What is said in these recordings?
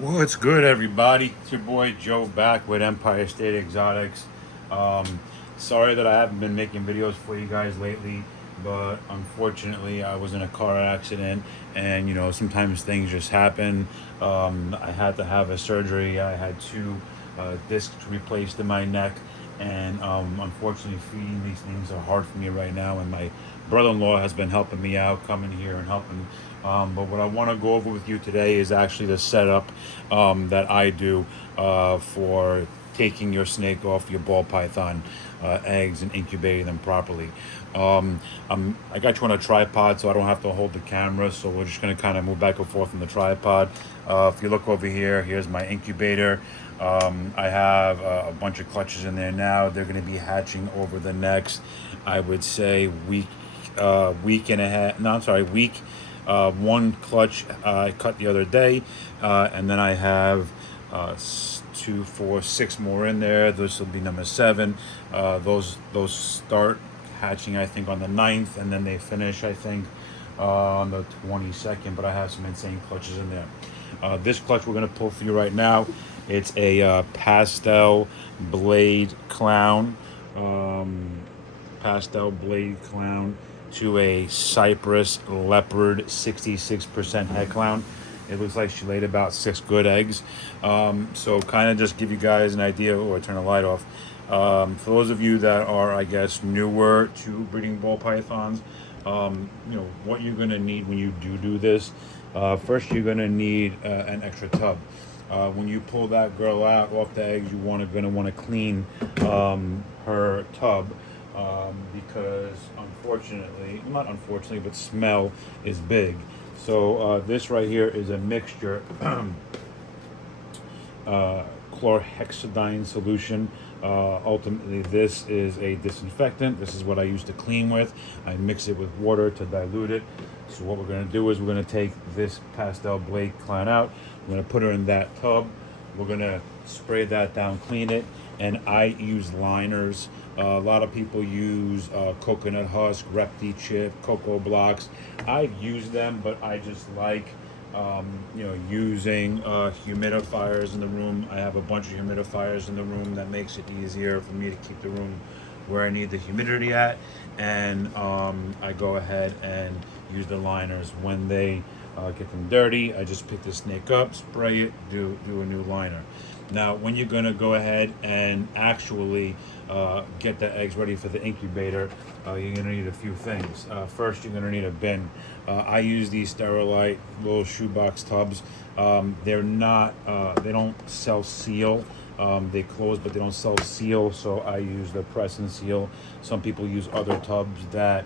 What's good, everybody? It's your boy Joe back with Empire State Exotics. Um, Sorry that I haven't been making videos for you guys lately, but unfortunately, I was in a car accident, and sometimes things just happen. I had to have a surgery. I had two discs replaced in my neck, and unfortunately, feeding these things are hard for me right now. And my brother-in-law has been helping me out, coming here and helping. But what I want to go over with you today is actually the setup that I do for taking your snake off your ball python eggs and incubating them properly. I got you on a tripod, so I don't have to hold the camera. So we're just going to kind of move back and forth on the tripod. If you look over here, here's my incubator. I have a bunch of clutches in there now. They're going to be hatching over the next, I would say, week and a half. No, I'm sorry, week. One clutch I cut the other day, and then I have 2, 4, 6 more in there. This will be number 7. Those start hatching, I think, on the 9th, and then they finish, I think, on the 22nd. But I have some insane clutches in there. This clutch we're gonna pull for you right now. It's a pastel blade clown. Um, Pastel blade clown to a cypress leopard 66% head clown. It looks like she laid about 6 good eggs. So kind of just give you guys an idea. Oh, I turn the light off. For those of you that are, I guess, newer to breeding ball pythons, what you're going to need when you do this. First, you're going to need an extra tub. When you pull that girl out off the eggs, gonna want to clean her tub, because unfortunately, not unfortunately, but smell is big. So this right here is a mixture chlorhexidine solution. Ultimately, this is a disinfectant. This is what I use to clean with. I mix it with water to dilute it. So what we're going to do is we're going to take this pastel blade clown out. We're going to put her in that tub. We're going to spray that down, clean it, and I use liners. A lot of people use coconut husk, repti chip, cocoa blocks. I've used them, but I just like using humidifiers in the room. I have a bunch of humidifiers in the room that makes it easier for me to keep the room where I need the humidity at. And I go ahead and use the liners. When they get them dirty, I just pick the snake up, spray it, do a new liner. Now, when you're gonna go ahead and actually get the eggs ready for the incubator, you're gonna need a few things. First, you're gonna need a bin. I use these Sterilite little shoebox tubs. They're not, they don't self-seal. They close, but they don't self-seal, so I use the press and seal. Some people use other tubs that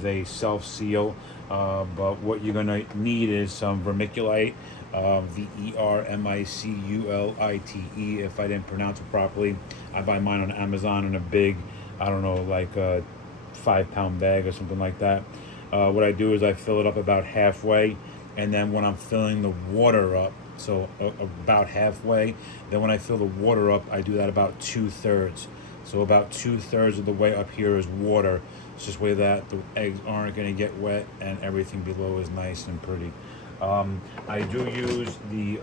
they self-seal, but what you're gonna need is some vermiculite, vermiculite. If I didn't pronounce it properly, I buy mine on Amazon in a big, I don't know, like a 5-pound bag or something like that. What I do is I fill it up about halfway, and then when I'm filling the water up, so about halfway, then when I fill the water up, I do that about 2/3. So about 2/3 of the way up here is water. It's just way that the eggs aren't going to get wet and everything below is nice and pretty. I do use the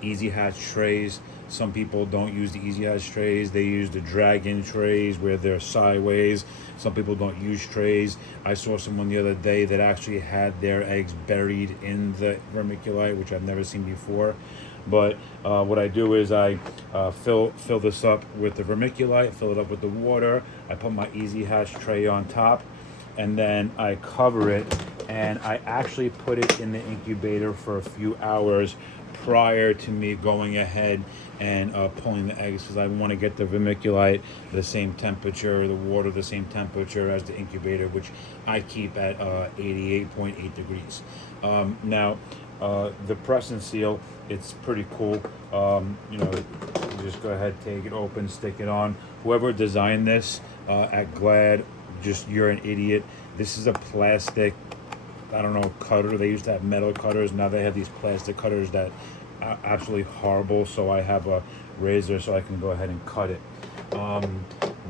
Easy Hatch trays. Some people don't use the Easy Hatch trays. They use the Dragon trays where they're sideways. Some people don't use trays. I saw someone the other day that actually had their eggs buried in the vermiculite, which I've never seen before. But what I do is I fill this up with the vermiculite, fill it up with the water. I put my Easy Hatch tray on top, and then I cover it, and I actually put it in the incubator for a few hours prior to me going ahead and pulling the eggs, because I want to get the vermiculite the same temperature, the water the same temperature as the incubator, which I keep at 88.8 degrees. Now, the press and seal, it's pretty cool. You just go ahead, take it open, stick it on. Whoever designed this at Glad, just, you're an idiot. This is a plastic, I don't know, cutter. They used to have metal cutters. Now they have these plastic cutters that are absolutely horrible. So I have a razor so I can go ahead and cut it.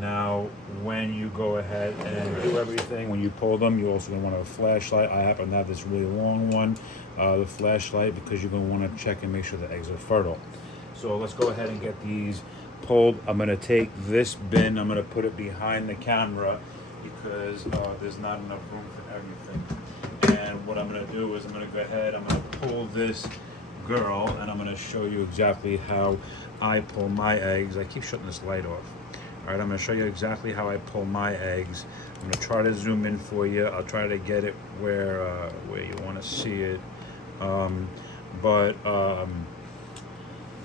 Now, when you go ahead and do everything, when you pull them, you also want a flashlight. I happen to have this really long one. the flashlight, because you're going to want to check and make sure the eggs are fertile. So let's go ahead and get these pulled. I'm going to take this bin, I'm going to put it behind the camera because there's not enough room for everything. And what I'm going to do is I'm going to go ahead, I'm going to pull this girl, and I'm going to show you exactly how I pull my eggs. I keep shutting this light off. All right, I'm going to show you exactly how I pull my eggs. I'm going to try to zoom in for you. I'll try to get it where you want to see it. You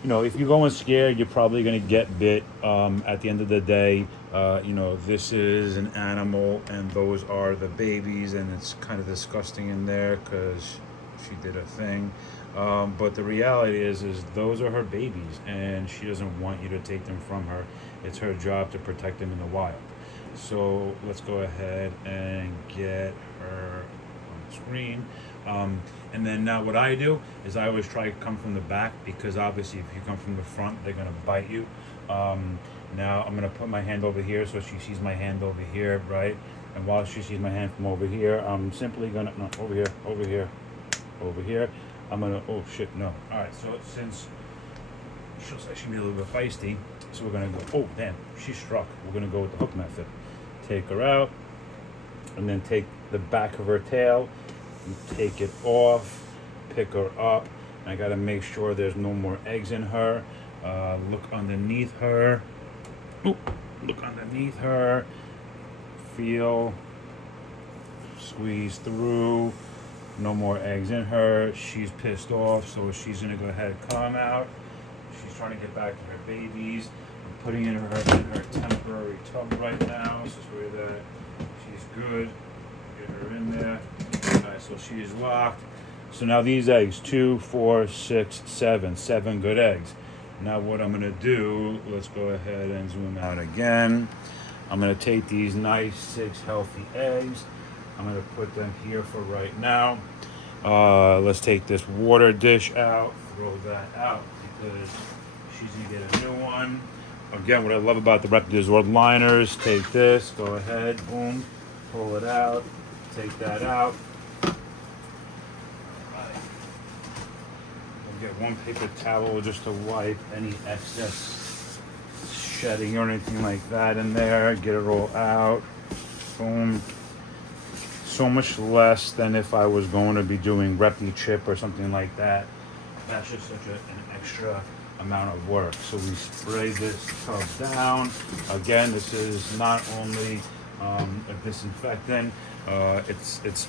know, if you're going scared, you're probably going to get bit. At the end of the day, you know, this is an animal, and those are the babies, and it's kind of disgusting in there because she did a thing. But the reality is those are her babies, and she doesn't want you to take them from her. It's her job to protect them in the wild. So let's go ahead and get her on the screen. And then now what I do is I always try to come from the back, because obviously if you come from the front, they're gonna bite you. Now I'm gonna put my hand over here so she sees my hand over here, right? And while she sees my hand from over here, I'm simply gonna, no, over here, over here, over here. I'm gonna, oh shit, no. All right, so since she looks like she be a little bit feisty, so we're gonna go, oh damn, she struck. We're gonna go with the hook method. Take her out, and then take the back of her tail, and take it off, pick her up. I gotta make sure there's no more eggs in her. Look underneath her. Ooh, look underneath her. Feel, squeeze through. No more eggs in her. She's pissed off, so she's gonna go ahead and come out. She's trying to get back to her babies. I'm putting in her temporary tub right now. This is where that she's good. Get her in there. Alright, so she's locked. So now these eggs, 2, 4, 6, 7 good eggs. Now what I'm gonna do, let's go ahead and zoom out again. I'm gonna take these nice 6 healthy eggs. I'm gonna put them here for right now. Let's take this water dish out, throw that out because she's gonna get a new one. Again, what I love about the Reptizord liners, take this, go ahead, boom, pull it out, take that out. We'll get one paper towel just to wipe any excess shedding or anything like that in there. Get it all out, boom. So much less than if I was going to be doing Repti chip or something like that. That's just such an extra amount of work. So we spray this tub down. Again, this is not only a disinfectant. It's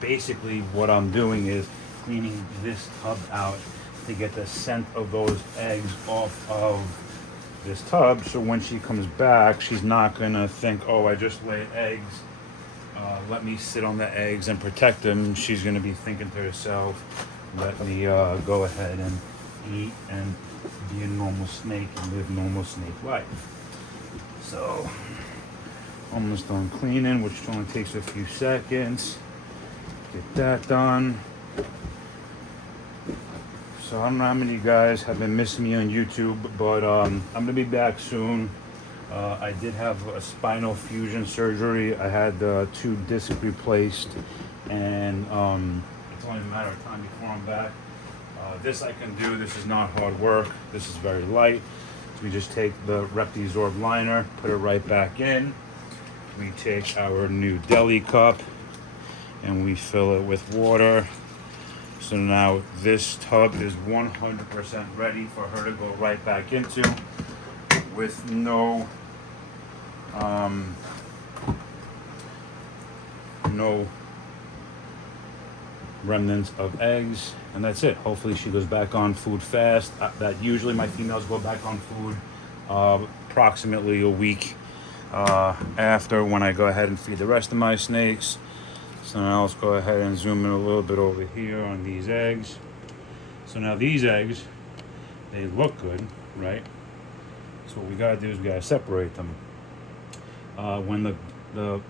basically what I'm doing is cleaning this tub out to get the scent of those eggs off of this tub. So when she comes back, she's not gonna think, oh, I just laid eggs. Let me sit on the eggs and protect them. She's going to be thinking to herself, let me go ahead and eat and be a normal snake and live normal snake life. So, almost done cleaning, which only takes a few seconds. Get that done. So I don't know how many of you guys have been missing me on YouTube, but I'm going to be back soon. I did have a spinal fusion surgery. I had 2 discs replaced, and it's only a matter of time before I'm back. This I can do. This is not hard work. This is very light. So we just take the Reptizord liner, put it right back in. We take our new deli cup, and we fill it with water. So now this tub is 100% ready for her to go right back into with no remnants of eggs, and that's it. Hopefully she goes back on food fast. That usually my females go back on food approximately a week after, when I go ahead and feed the rest of my snakes. So now let's go ahead and zoom in a little bit over here on these eggs. So now these eggs, they look good, right? So what we gotta do is we gotta separate them. When the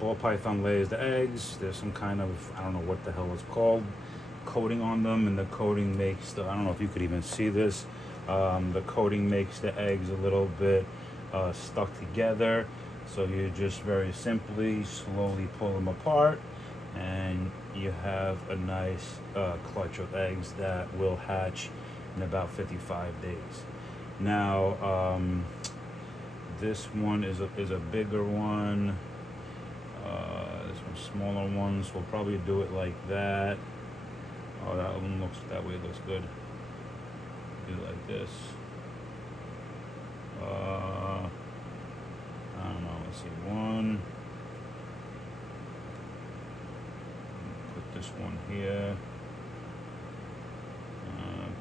ball python lays the eggs, there's some kind of, I don't know what the hell it's called, coating on them, and the coating makes the, I don't know if you could even see this, the coating makes the eggs a little bit stuck together. So you just very simply slowly pull them apart, and you have a nice clutch of eggs that will hatch in about 55 days. Now, this one is a bigger one. This one's smaller one, so we'll probably do it like that. Oh, that one looks, that way it looks good. Do it like this. I don't know, let's see, one. Put this one here.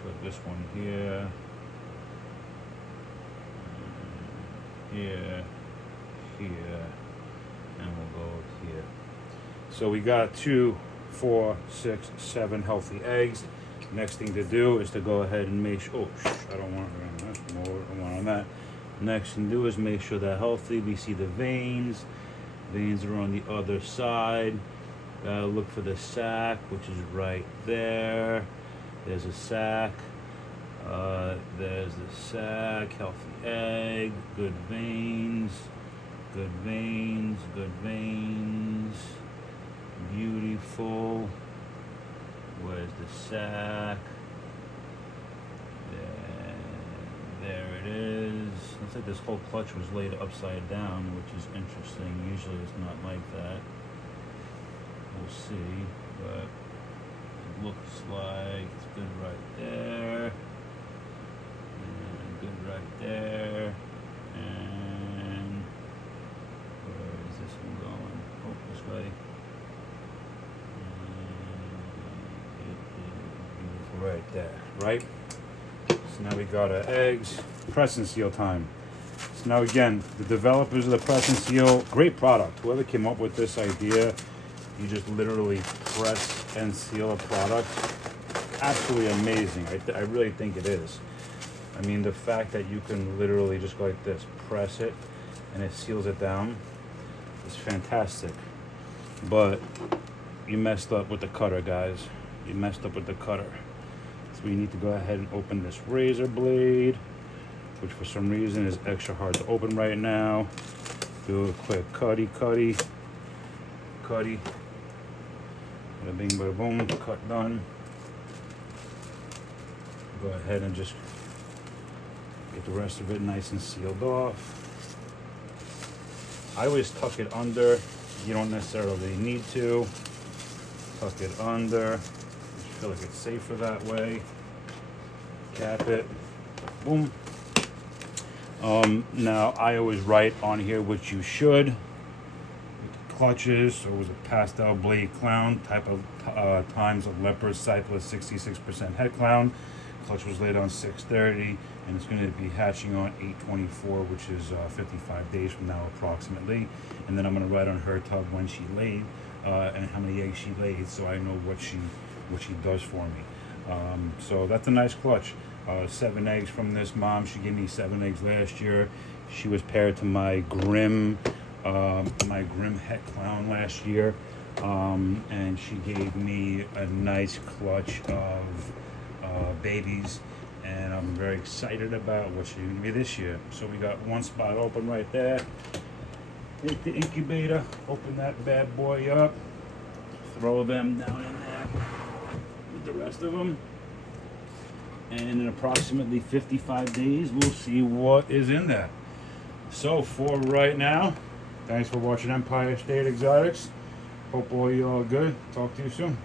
Put this one here. Here. Here. And we'll go here. So we got 2, 4, 6, 7 healthy eggs. Next thing to do is to go ahead and make sure, I don't want that, more, I don't want that. Next thing to do is make sure they're healthy. We see the veins. Veins are on the other side. Look for the sac, which is right there. There's a sac. There's the sac, healthy egg, good veins, good veins, good veins, beautiful. Where's the sac? There it is. Looks like this whole clutch was laid upside down, which is interesting. Usually it's not like that. We'll see, but it looks like it's good right there. And good right there. And where is this one going? Oh, this way. Beautiful right there, right? So now we got our eggs. Press and seal time. So now again, the developers of the press and seal, great product. Whoever came up with this idea, you just literally press and seal a product. Absolutely amazing. I really think it is. I mean, the fact that you can literally just go like this, press it, and it seals it down is fantastic. But you messed up with the cutter, guys. You messed up with the cutter. So we need to go ahead and open this razor blade, which for some reason is extra hard to open right now. Do a quick cutty. Bada bing, bada boom, cut done. Go ahead and just get the rest of it nice and sealed off. I always tuck it under. You don't necessarily need to. Tuck it under. I feel like it's safer that way. Cap it. Boom. Now I always write on here, which you should. With the clutches, so it was a pastel blade clown, type of times of leopard, cyclist, 66% head clown. Clutch was laid on 6:30, and it's going to be hatching on 8:24, which is 55 days from now approximately. And then I'm going to write on her tub when she laid and how many eggs she laid, so I know what she does for me. So that's a nice clutch. 7 eggs from this mom. She gave me 7 eggs last year. She was paired to my Grim het clown last year, and she gave me a nice clutch of babies, and I'm very excited about what she's gonna give me this year. So we got one spot open right there. Hit the incubator, open that bad boy up, throw them down in there with the rest of them, and in approximately 55 days we'll see what is in there. So for right now, thanks for watching Empire State Exotics. Hope all you all good. Talk to you soon.